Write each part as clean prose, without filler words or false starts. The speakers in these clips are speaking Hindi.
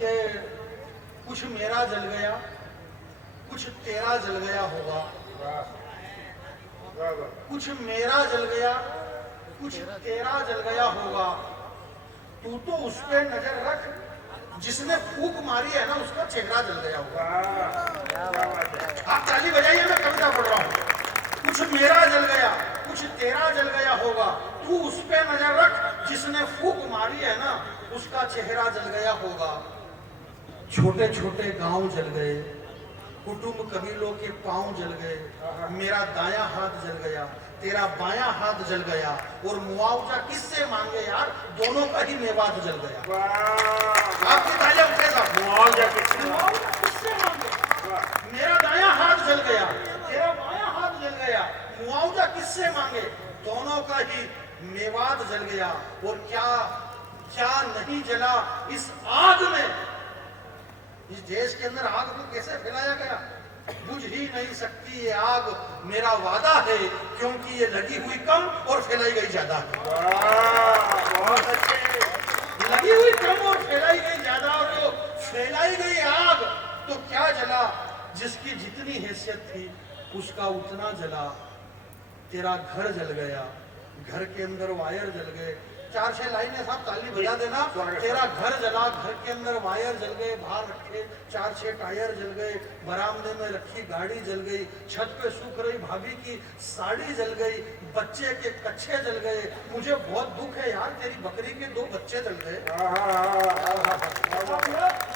कि कुछ मेरा जल गया, कुछ तेरा जल गया होगा। कुछ मेरा जल गया, कुछ तेरा जल गया होगा। तू तो उस पे नजर रख जिसने फूंक मारी है ना, उसका चेहरा जल गया होगा। आप ताली बजाइए, मैं कविता पढ़ रहा हूं। कुछ मेरा जल गया, कुछ तेरा जल गया होगा। तू उस पे नजर रख जिसने फूंक मारी है ना, उसका चेहरा जल गया होगा। छोटे छोटे गांव जल गए, कुटुंब कबीलों के पांव जल गए। मेरा दायां हाथ जल गया, तेरा बायां हाथ जल गया। और मुआवजा किससे मांगे यार, दोनों का ही मेवात जल गया। आपकी तालियां कैसा, मुआवजा किससे मांगे? मेरा दायां हाथ जल गया, तेरा बायां हाथ जल गया। मुआवजा किससे मांगे, दोनों का ही मेवात जल गया। और क्या क्या नहीं जला इस आग में। इस देश के अंदर आग को कैसे फैलाया गया, बुझ ही नहीं सकती ये आग, मेरा वादा है, क्योंकि ये लगी हुई कम और फैलाई गई ज्यादा। बहुत अच्छे। लगी हुई कम और फैलाई गई ज्यादा। और जो फैलाई गई आग तो क्या जला, जिसकी जितनी हैसियत थी उसका उतना जला। तेरा घर जल गया, घर के अंदर वायर जल गए। 4-6 लाइनें साहब ताली बजा देना। तेरा घर जला, घर के अंदर वायर जल गए, बाहर रखे 4-6 टायर जल गए, बरामदे में रखी गाड़ी जल गई, छत पे सूख रही भाभी की साड़ी जल गई, बच्चे के कच्छे जल गए। मुझे बहुत दुख है यार, तेरी बकरी के 2 बच्चे जल गए।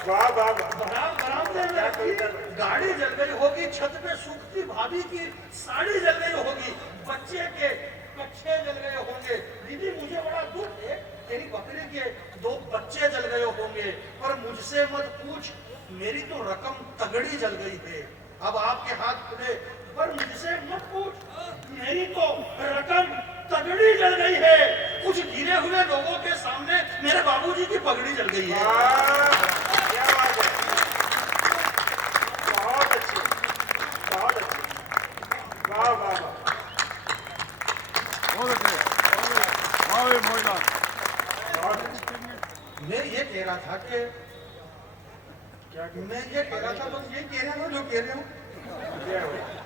बरामदे में रखी गाड़ी जल गई होगी, छत पे सूखती भाभी की साड़ी जल गई होगी, बच्चे के कच्छे जल गए होंगे। दीदी मुझे बड़ा दुख है, तेरी बकरी के 2 बच्चे जल गए होंगे, पर मुझसे मत पूछ, मेरी तो रकम तगड़ी जल गई है। अब आपके हाथ खुले, पर मुझसे मत पूछ, मेरी तो रकम तगड़ी जल गई है। कुछ गिरे हुए लोगों के सामने मेरे बाबूजी की पगड़ी जल गई है। क्या बात है, बहुत अच्छी, बहुत अच्छी, वाह वाह वाह। मैं ये कह रहा था कि मैं ये कह रहा था, बस ये कह रहा हूँ जो कह रहे हूँ।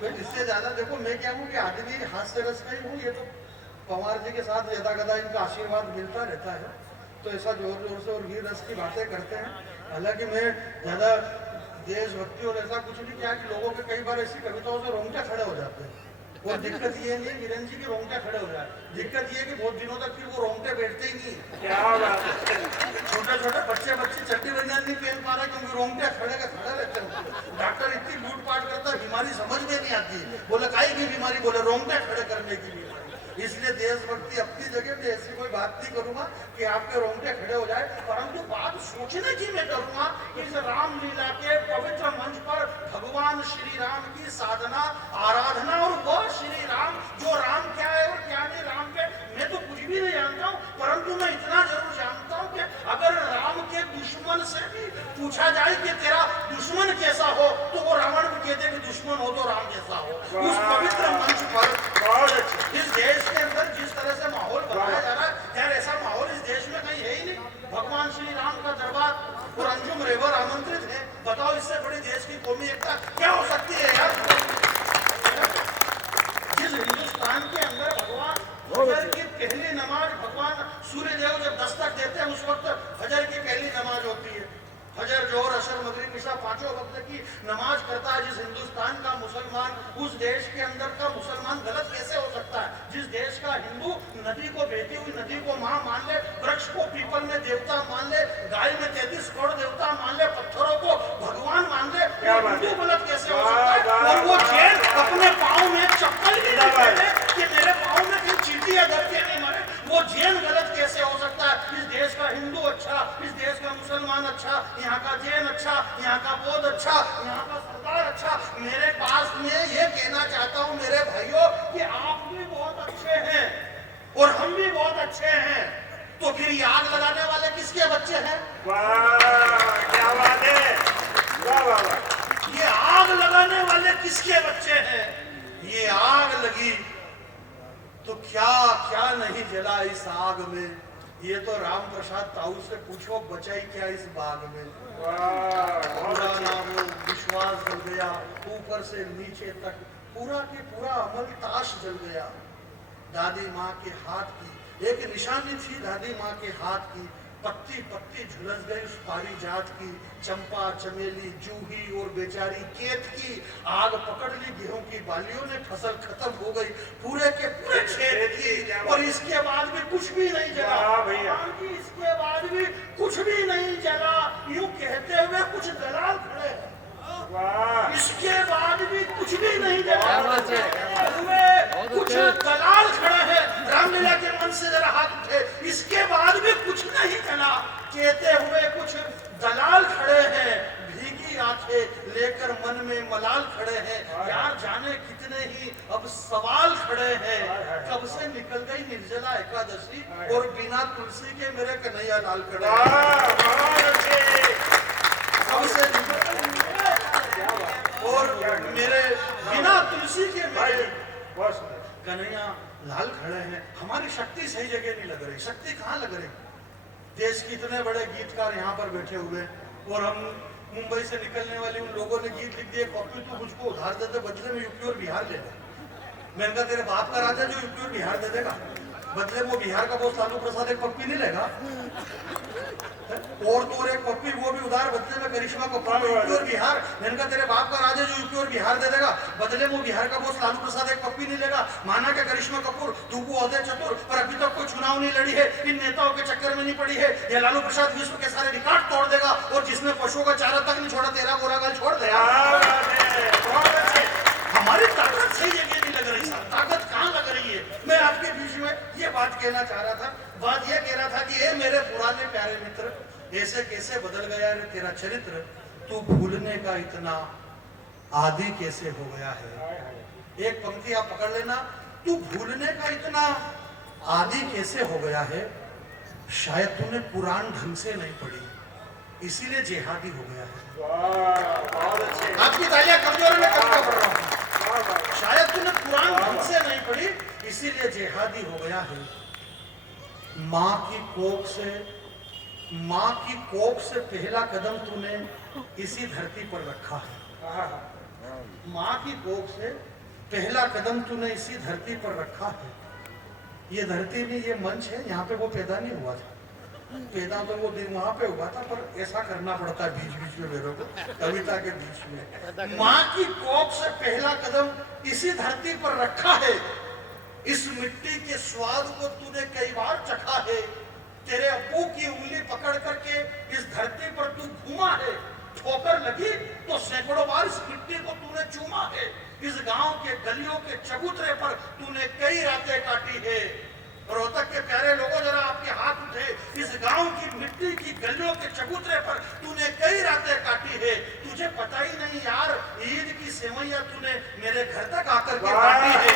तो इससे ज्यादा देखो, मैं क्या हूँ कि आदमी हास्य रस का ही हूँ। ये तो पवार जी के साथ यदा गदा इनका आशीर्वाद मिलता रहता है, तो ऐसा जोर जोर से और वीर रस की बातें करते हैं। हालांकि मैं ज्यादा देशभक्ति और ऐसा कुछ नहीं, क्या कि लोगों के कई बार ऐसी कविताओं से रोंगटे खड़े हो जाते हैं। और दिक्कत ये नहीं है वीरेंद्र जी के रोंगटे खड़े हो जाए, दिक्कत ये कि बहुत दिनों तक फिर वो रोंगटे बैठते ही नहीं। क्या बात है। छोटे छोटे बच्चे चड्डी बनियान नहीं पहन पा रहे क्योंकि रोंगटे खड़े रहते हैं। डॉक्टर इतनी लूटपाट करता है, बीमारी समझ में नहीं आती। बोले काई की बीमारी, बोले रोंगटे खड़े करने की बीमारी। इसलिए देशभक्ति अपनी जगह पे, ऐसी कोई बात नहीं करूंगा कि आपके रोंगटे खड़े हो जाए, परंतु बात सोचने की मैं करूंगा कि इस रामलीला के पवित्र मंच पर भगवान श्री राम की साधना, आराधना, और वह श्री राम जो राम क्या है और क्या नहीं राम के, मैं तो कुछ भी नहीं जानता हूँ, परंतु मैं इतना जरूर जानता हूँ कि अगर राम के दुश्मन से भी पूछा जाए कि तेरा दुश्मन कैसा हो, तो वो रावण भी कहते कि दुश्मन हो तो राम जैसा हो। उस पवित्र मंच पर इस देश के अंदर जिस तरह से माहौल बनाया जा रहा है यार, ऐसा माहौल इस देश में कहीं है ही नहीं। भगवान श्री राम का दरबार और अंजुम रेवर आमंत्रित है। बताओ इससे बड़ी देश की कौमी एकता क्या हो सकती है यार। जिस हिंदुस्तान के अंदर भगवान फजर की पहली नमाज, भगवान सूर्यदेव जब दस्तक देते हैं उस वक्त फजर की पहली नमाज होती है। फजर, जोहर, असर, मगरिब, इशा 5 वक्त की नमाज करता है जिस हिंदुस्तान का मुसलमान, उस देश के अंदर का मुसलमान गलत कैसे हो सकता है? जिस देश का हिंदू नदी को बहती हुई नदी को मां मान ले, वृक्ष को पीपल में देवता मान ले, गाय में 33 करोड़ देवता मान ले, पत्थरों को भगवान मान ले, हिंदू गलत कैसे हो सकता है? और वो जैन अपने पाँव में चप्पल भी नहीं पहने कि मेरे पाँव में कोई चींटी या दबके नहीं मारे, वो जैन गलत कैसे हो सकता है? इस देश का हिंदू अच्छा, इस देश का मुसलमान अच्छा, यहाँ का जैन अच्छा, यहाँ का बौद्ध अच्छा, यहाँ का सरदार अच्छा। मेरे पास में ये कहना चाहता हूँ मेरे भाइयों कि आप भी बहुत अच्छे हैं और हम भी बहुत अच्छे हैं, तो फिर ये आग लगाने वाले किसके बच्चे हैं? वाह क्या बात है, वाह वाह वाह। ये आग लगाने वाले किसके बच्चे हैं? ये आग लगी तो क्या क्या नहीं जला इस आग में। ये तो राम प्रसाद ताऊ से पूछो बचाई क्या इस बाग में। वाह, बहुत पूरा अच्छे। ना वो विश्वास जल गया, ऊपर से नीचे तक पूरा के पूरा अमल ताश जल गया। दादी माँ के हाथ की एक निशानी थी, दादी माँ के हाथ की पत्ती पत्ती झुलस गई उस पारिजात की। चंपा चमेली जूही और बेचारी केत की आग पकड़ ली। गेहूं की बालियों ने फसल खत्म हो गई पूरे के पूरे खेत की। और इसके बाद भी कुछ भी नहीं जला। वाह भैया। भगवान की इसके बाद भी कुछ भी नहीं जला। यूं कहते हुए कुछ दलाल खड़े हैं। वाह, इसके बाद भी कुछ भी नहीं जला। क्या बात है? हुए कुछ दलाल खड़े हैं। रामलीला के मन से जरा हाथ उठे। इसके बाद भी कुछ नहीं जला कहते हुए कुछ दलाल खड़े हैं। भीगी आंखें लेकर मन में मलाल खड़े हैं। यार जाने कितने ही अब सवाल खड़े हैं। कब से निकल गई निर्जला एकादशी और बिना तुलसी के मेरे कन्हैया लाल खड़े हैं। वाह, बहुत अच्छे। कब से निकल गई और मेरे बिना तुलसी के भाई, मेरे बहुत सुंदर। कन्हैया लाल खड़े हैं। हमारी शक्ति सही जगह नहीं लग रही। शक्ति कहाँ लग रही? देश के इतने बड़े गीतकार यहाँ पर बैठे हुए और हम मुंबई से निकलने वाले उन लोगों ने गीत लिख दिए, कॉपी तो मुझको उधार दे दे, बदले में यूपी और बिहार ले ले। मैंने कहा तेरे बाप का राजा जो यूपी और बिहार दे देगा, बदले में वो बिहार का बोस लालू प्रसाद एक पप्पी नहीं लेगा। और तो एक पप्पी वो भी उधार, बदले में करिश्मा कपूर यूपी और बिहार। मैंने कहा तेरे बाप का राजा जो यूपी और बिहार दे देगा, बदले में वो बिहार का बोस लालू प्रसाद एक पप्पी नहीं लेगा। माना कि करिश्मा कपूर तू को ओहदे चतुर, पर अभी तक कोई चुनाव नहीं लड़ी है, इन नेताओं के चक्कर में नहीं पड़ी है। ये लालू प्रसाद विश्व के सारे रिकॉर्ड तोड़ देगा और जिसने पशुओं का चारा तक नहीं छोड़ा, तेरा गोरा गाल छोड़ देगा। क्या बात है, बहुत अच्छे। हमारी ताकत सही जगह नहीं लग रही साहब। ताकत कहाँ लग रही है? मैं आपके बीच में ये बात कहना चाह रहा था। बात ये कह रहा था कि ये मेरे पुराने प्यारे मित्र, ऐसे कैसे बदल गया रे तेरा चरित्र। तू भूलने का इतना आदी कैसे हो गया है। एक पंक्ति आप पकड़ लेना, तू भूलने का इतना आदी कैसे हो गया है। शायद तूने कुरान ढंग से नहीं पढ़ी, इसीलिए जिहादी हो गया है। वाह, बहुत अच्छे। आपकी तालियां कमजोर में कम कर रहा हूं। वाह, वाह, वाह। शायद तूने कुरान ढंग से नहीं पढ़ी, इसीलिए जिहादी हो गया है। माँ की कोख से पहला कदम तूने इसी धरती पर रखा है। हाँ, माँ की कोख से पहला कदम तूने इसी धरती पर रखा है। ये धरती में ये मंच है, यहाँ पे वो पैदा नहीं हुआ था। पैदा तो वो दिन वहां पे हुआ था, पर ऐसा करना पड़ता है बीच बीच में मेरे को, कविता के बीच में। माँ की कोख से पहला कदम इसी धरती पर रखा है। इस मिट्टी के स्वाद को तूने कई बार चखा है। तेरे अब्बू की उंगली पकड़ करके इस धरती पर तू घूमा है। ठोकर लगी तो सैकड़ों बार इस मिट्टी को तूने चूमा है। इस गांव के गलियों के चबूतरे पर तूने कई रातें काटी है। रोहतक के प्यारे लोगों जरा आपके हाथ उठे। इस गांव की मिट्टी की गलियों के चबूतरे पर तूने कई रातें काटी है। तुझे पता ही नहीं यार, ईद की सेवैया तूने मेरे घर तक आकर के बांटी है।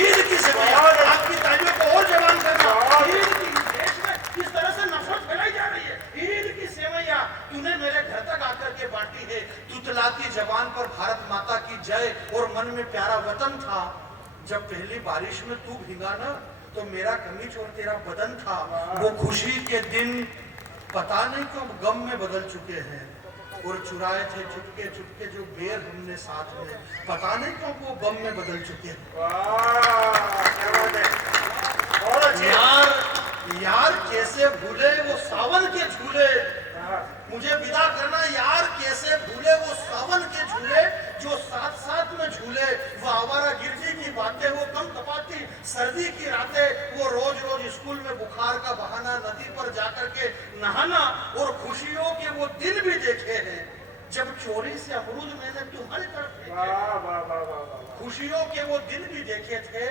ईद की सेवैया, आपकी तालियों को और जवान करना। ईद की देश में किस तरह से नफरत फैलाई जा रही है। ईद की सेवैया तूने मेरे घर तक आकर के बांटी है। तुतलाती जबान पर भारत माता की जय और मन में प्यारा वतन था। जब पहली बारिश में तू भीगा ना, तो मेरा कमीज और तेरा बदन था। वो खुशी के दिन पता नहीं क्यों गम में बदल चुके हैं। और चुराए थे चुपके चुपके जो बेर हमने साथ में, पता नहीं क्यों वो गम में बदल चुके हैं। वाह, क्या बात है, बहुत अच्छे। यार कैसे भूले वो सावन के झूले। हाँ, मुझे विदा करना यार, कैसे भूले वो सावन के झूले जो साथ साथ में झूले। वो आवारा गिरजी की बातें, वो कम कपाती सर्दी की रातें, वो रोज रोज स्कूल में बुखार का बहाना, नदी पर जाकर के नहाना। और खुशियों के वो दिन भी देखे हैं जब चोरी से अमरूद मैंने तुम्हारी तरफ फेंके। वाह, वाह, वाह, वाह, वाह। खुशियों के वो दिन भी देखे थे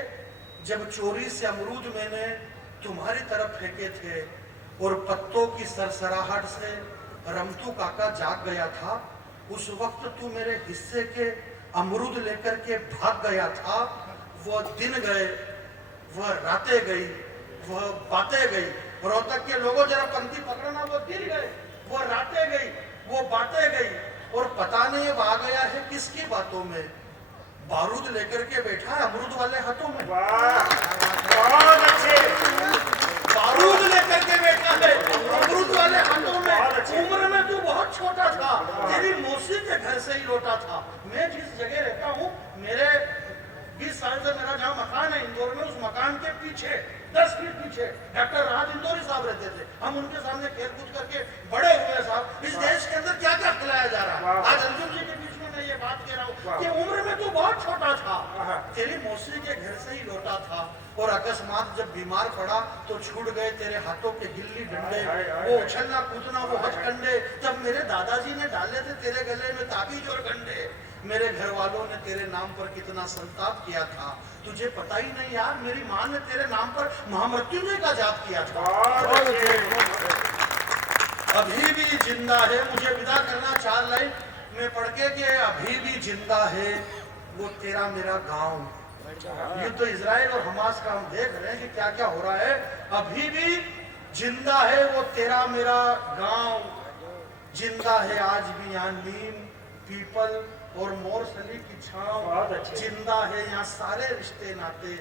जब चोरी से अमरूद मैंने तुम्हारी तरफ फेंके थे। और पत्तों की सरसराहट से रमतू काका जाग गया था। उस वक्त तू मेरे हिस्से के अमरूद लेकर के भाग गया था। वो दिन गए, वह रातें गई, वह बातें गई। रोहतक के लोगों जरा पंक्ति पकड़ना, वो दिन गए, वो रातें गई, वो बातें गई। और पता नहीं अब आ गया है किसकी बातों में। बारूद लेकर के बैठा है अमरूद वाले हाथों में। वाह, बहुत अच्छे। बारूद लेकर के बैठा है अमरूद वाले हाथों में। उम्र में तू बहुत छोटा था, तेरी मौसी के घर से ही लौटा था। मैं जिस जगह रहता हूँ, मेरे 20 साल से मेरा जहाँ मकान है इंदौर में, उस मकान के पीछे 10 फीट पीछे डॉक्टर राज इंदौरी साहब रहते थे। हम उनके सामने खेल कूद करके बड़े हुए साहब। इस देश के अंदर क्या क्या खिलाया जा रहा है। आज अर्जुन जी के बीच में मैं ये बात कह रहा हूँ कि उम्र में तू बहुत छोटा था, तेरी मौसी के घर से ही लौटा था, और अकस्मात जब बीमार पड़ा तो छूट गए तेरे हाथों के गिल्ली डंडे, वो उछलना कूदना, वो हथकंडे। तब मेरे दादाजी ने डाले थे तेरे गले में ताबीज और गंडे। मेरे घर वालों ने तेरे नाम पर कितना संताप किया था, तुझे पता ही नहीं यार। मेरी माँ ने तेरे नाम पर महामृत्युंजय का जाप किया था। अभी भी जिंदा है, मुझे विदा करना 4 लाइन में पढ़ के कि अभी भी जिंदा है वो तेरा मेरा गांव। ये तो इजराइल और हमास का हम देख रहे हैं कि क्या क्या हो रहा है। अभी भी जिंदा है वो तेरा मेरा गांव, जिंदा है आज भी यहाँ नीम, पीपल और मोरसली की छांव। जिंदा है यहाँ सारे रिश्ते नाते,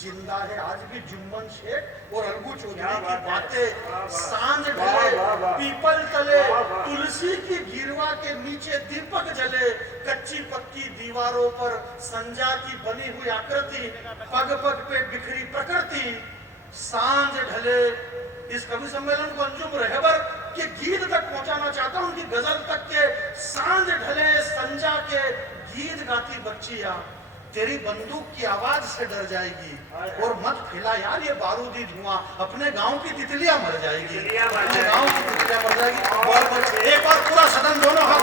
जिंदा है आज भी जुम्मन शेख और अलगू चौधरी की बातें। सांझ ढले पीपल तले, तुलसी की गिरवा के नीचे दीपक जले, कच्ची पक्की दीवारों पर संजा की बनी हुई आकृति, पग पग पे बिखरी प्रकृति। सांझ ढले, इस कवि सम्मेलन को अंजुम रहबर के गीत तक पहुंचाना चाहता हूं, उनकी गजल तक के। सांझ ढले संजा के गीत गाती बच्चियां, तेरी बंदूक की आवाज से डर जाएगी, और मत फैला यार ये बारूदी धुआं, अपने गांव की तितलियां मर जाएगी, अपने गांव की तितलियां मर जाएगी। एक बार पूरा सदन दोनों हाथ